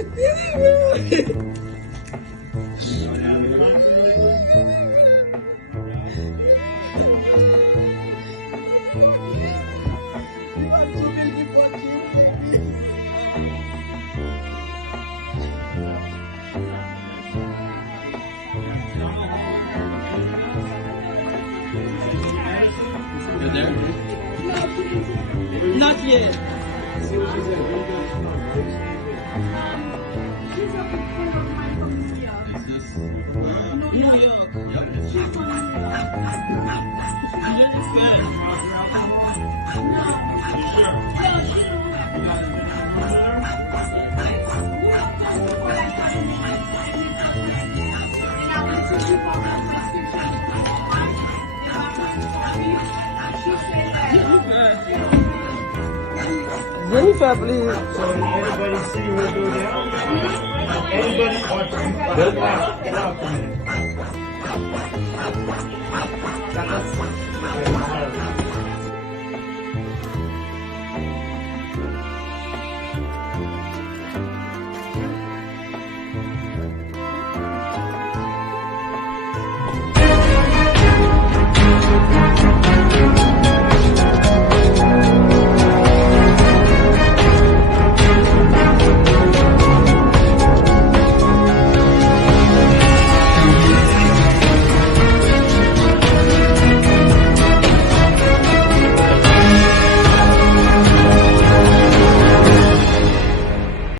You there? Not yet. She's a big friend of mine from New York. Is this? New York. She's from New Jennifer, please. So everybody see her do there? Everybody watching. Good luck.